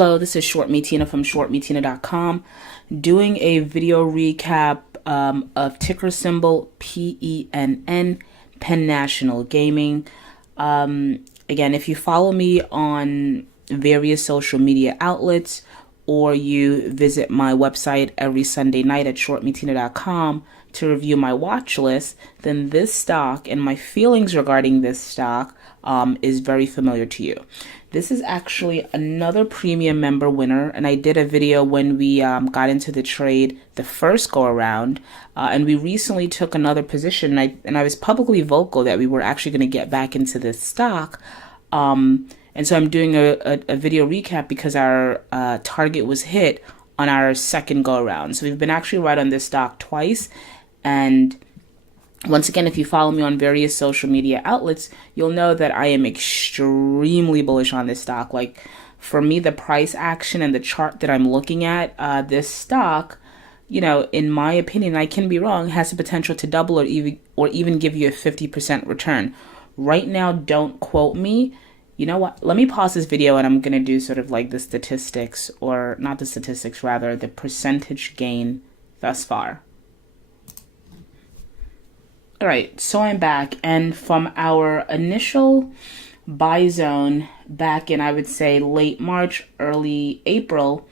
Hello, this is Short Me Tina from shortmetina.com doing a video recap of ticker symbol PENN, Penn National Gaming. Again, if you follow me on various social media outlets or you visit my website every Sunday night at shortmetina.com to review my watch list, then this stock and my feelings regarding this stock is very familiar to you. This is actually another premium member winner, and I did a video when we got into the trade the first go around, and we recently took another position, and I was publicly vocal that we were actually going to get back into this stock. And so I'm doing a video recap because our target was hit on our second go around. So we've been actually right on this stock twice, and once again, if you follow me on various social media outlets, you'll know that I am extremely bullish on this stock. Like, for me, the price action and the chart that I'm looking at, this stock, you know, in my opinion, I can be wrong, has the potential to double or even give you a 50% return. Right now, don't quote me. You know what? Let me pause this video and I'm going to do sort of like the statistics, or not the statistics, rather the percentage gain thus far. All right, so I'm back, and from our initial buy zone back in, I would say, late March, early April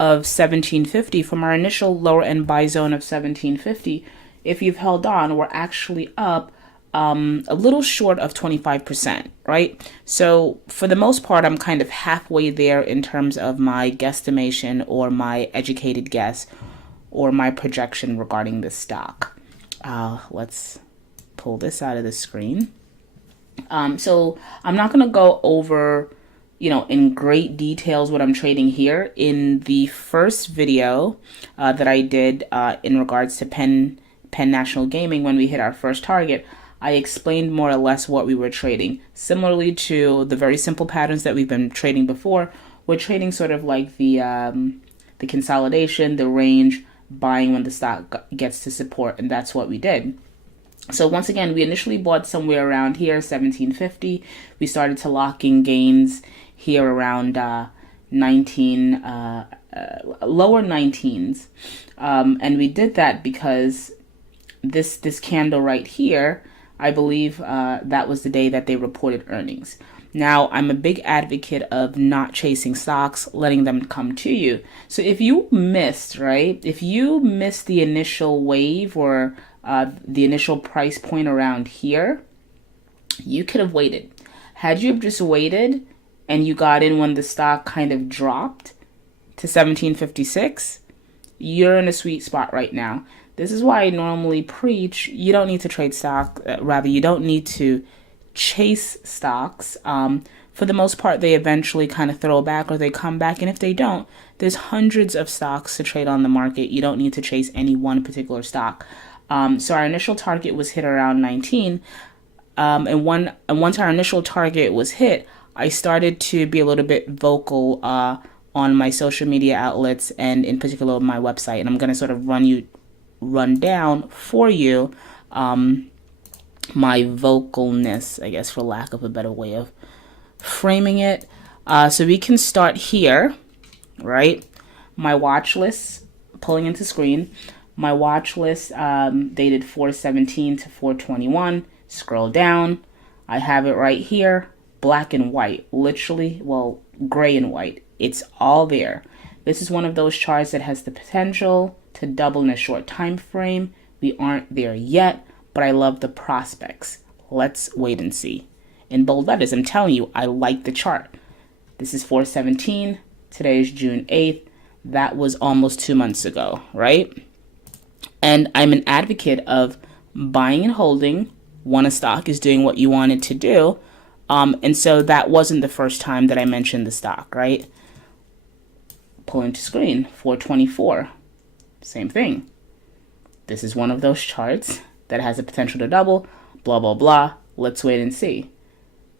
of 1750, from our initial lower end buy zone of 1750, if you've held on, we're actually up a little short of 25%, right? So for the most part, I'm kind of halfway there in terms of my guesstimation or my educated guess or my projection regarding this stock. Let's pull this out of the screen. So I'm not going to go over, you know, in great details what I'm trading here. In the first video that I did in regards to Penn National Gaming, when we hit our first target, I explained more or less what we were trading. Similarly to the very simple patterns that we've been trading before, we're trading sort of like the consolidation, the range, buying when the stock gets to support, and that's what we did. So once again, we initially bought somewhere around here, 1750. We started to lock in gains here around lower 19s. And we did that because this candle right here, I believe that was the day that they reported earnings. Now, I'm a big advocate of not chasing stocks, letting them come to you. So if you missed, right, if you missed the initial wave or the initial price point around here, you could have waited. Had you have just waited and you got in when the stock kind of dropped to 1756, you're in a sweet spot right now. This is why I normally preach, you don't need to trade stock, rather you don't need to chase stocks. For the most part, they eventually kind of throw back or they come back, and if they don't, there's hundreds of stocks to trade on the market. You don't need to chase any one particular stock. So our initial target was hit around 19, and once our initial target was hit, I started to be a little bit vocal on my social media outlets and in particular on my website, and I'm going to sort of run down for you my vocalness, I guess, for lack of a better way of framing it. So we can start here, right? My watch list, pulling into screen. My watch list dated 4/17 to 4/21. Scroll down. I have it right here, black and white, literally, well, gray and white. It's all there. This is one of those charts that has the potential to double in a short time frame. We aren't there yet, but I love the prospects. Let's wait and see. In bold letters, I'm telling you, I like the chart. This is 4/17. Today is June 8th. That was almost 2 months ago, right? And I'm an advocate of buying and holding when a stock is doing what you want it to do. And so that wasn't the first time that I mentioned the stock, right? Pull into screen, 4/24. Same thing. This is one of those charts that has the potential to double, blah, blah, blah. Let's wait and see.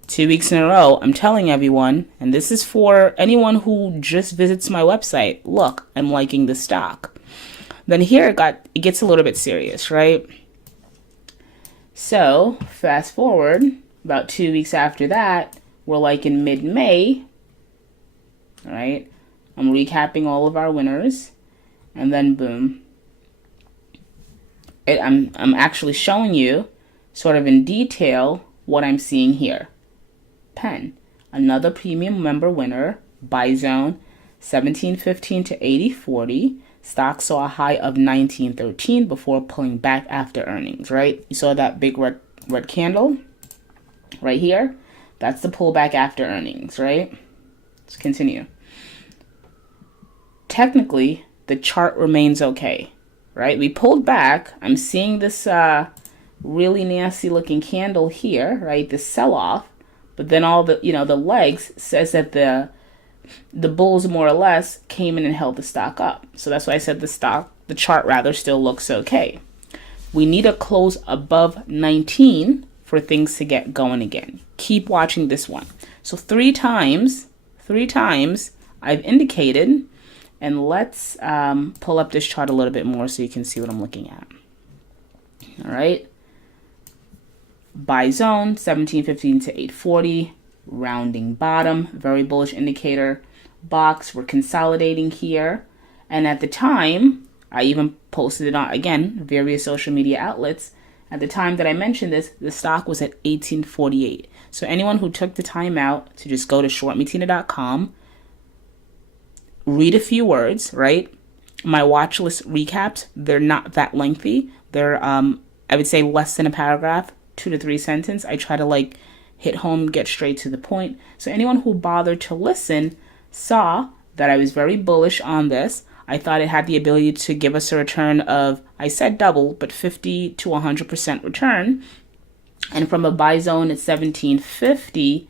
2 weeks in a row, I'm telling everyone, and this is for anyone who just visits my website, look, I'm liking the stock. Then here it gets a little bit serious, right? So fast forward, about 2 weeks after that, we're like in mid-May, all right? I'm recapping all of our winners, and then boom. I'm actually showing you sort of in detail what I'm seeing here. PENN, another premium member winner, buy zone 17.15 to 80.40. Stock saw a high of 19.13 before pulling back after earnings, right? You saw that big red candle right here? That's the pullback after earnings, right? Let's continue. Technically, the chart remains okay, right? We pulled back. I'm seeing this really nasty looking candle here, right? This sell-off, but then all the, the legs says that the bulls more or less came in and held the stock up. So that's why I said the chart rather still looks okay. We need a close above 19 for things to get going again. Keep watching this one. So three times I've indicated, and let's pull up this chart a little bit more so you can see what I'm looking at. All right. Buy zone 17.15 to 8.40, rounding bottom, very bullish indicator. Box, we're consolidating here. And at the time, I even posted it on, again, various social media outlets. At the time that I mentioned this, the stock was at 18.48. So anyone who took the time out to just go to shortmetina.com, read a few words, right? My watch list recaps, they're not that lengthy. They're, I would say, less than a paragraph, 2 to 3 sentences. I try to hit home, get straight to the point. So anyone who bothered to listen saw that I was very bullish on this. I thought it had the ability to give us a return of, I said double, but 50 to 100% return. And from a buy zone at 17.50,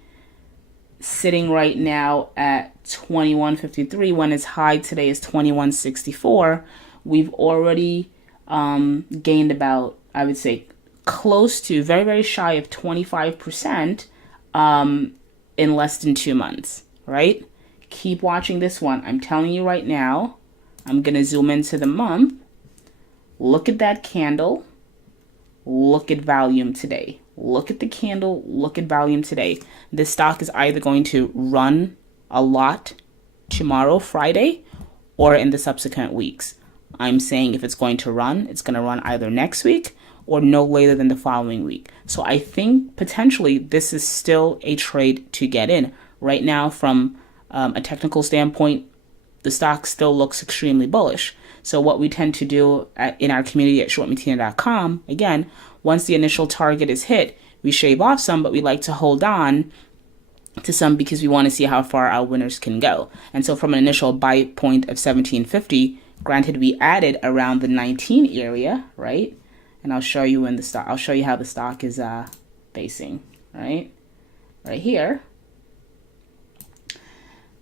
sitting right now at 21.53, when its high today is 21.64, we've already gained about, I would say, close to, very, very shy of 25% in less than 2 months, right? Keep watching this one. I'm telling you right now, I'm going to zoom into the month. Look at that candle. Look at volume today. Look at the candle. Look at volume today. This stock is either going to run a lot tomorrow, Friday, or in the subsequent weeks. I'm saying if it's going to run, it's going to run either next week or no later than the following week. So I think potentially this is still a trade to get in. Right now, from a technical standpoint, the stock still looks extremely bullish. So what we tend to do in our community at shortmetina.com, again, once the initial target is hit, we shave off some, but we like to hold on to some because we want to see how far our winners can go. And so from an initial buy point of 17.50, granted we added around the 19 area, right? And I'll show you I'll show you how the stock is facing, right? Right here.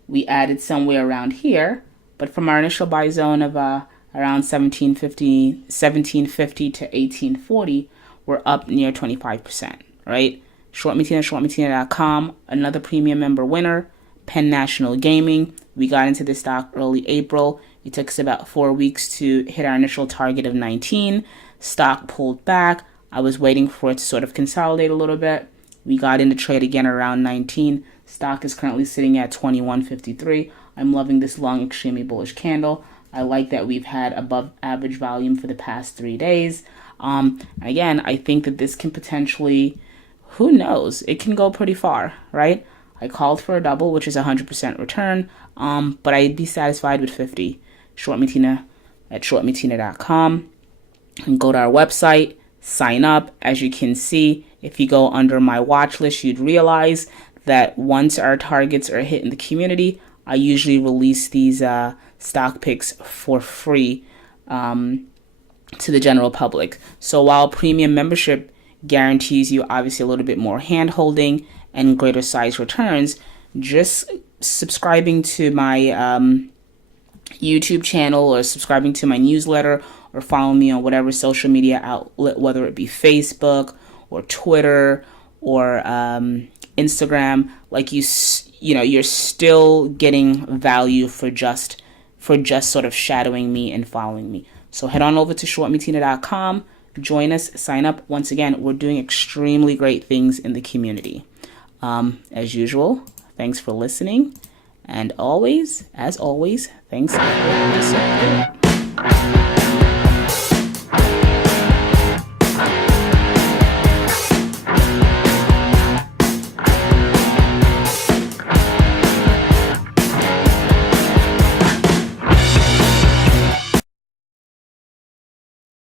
We added somewhere around here, but from our initial buy zone of around 17.50 to 18.40, we're up near 25%, right? shortmetina.com, another premium member winner, PENN National Gaming. We got into this stock early April. It took us about 4 weeks to hit our initial target of 19. Stock pulled back. I was waiting for it to sort of consolidate a little bit. We got into trade again around 19. Stock is currently sitting at 21.53. I'm loving this long, extremely bullish candle. I like that we've had above average volume for the past 3 days. Again, I think that this can potentially, who knows, it can go pretty far, right? I called for a double, which is 100% return, but I'd be satisfied with 50. Shortmetina at shortmetina.com. And go to our website, sign up. As you can see, if you go under my watch list, you'd realize that once our targets are hit in the community, I usually release these stock picks for free to the general public. So while premium membership guarantees you obviously a little bit more hand holding and greater size returns, just subscribing to my YouTube channel or subscribing to my newsletter or follow me on whatever social media outlet, whether it be Facebook or Twitter or Instagram, like you're still getting value for just sort of shadowing me and following me. So head on over to shortmetina.com, join us, sign up. Once again, we're doing extremely great things in the community. As usual, thanks for listening, And always, as always, thanks for the support.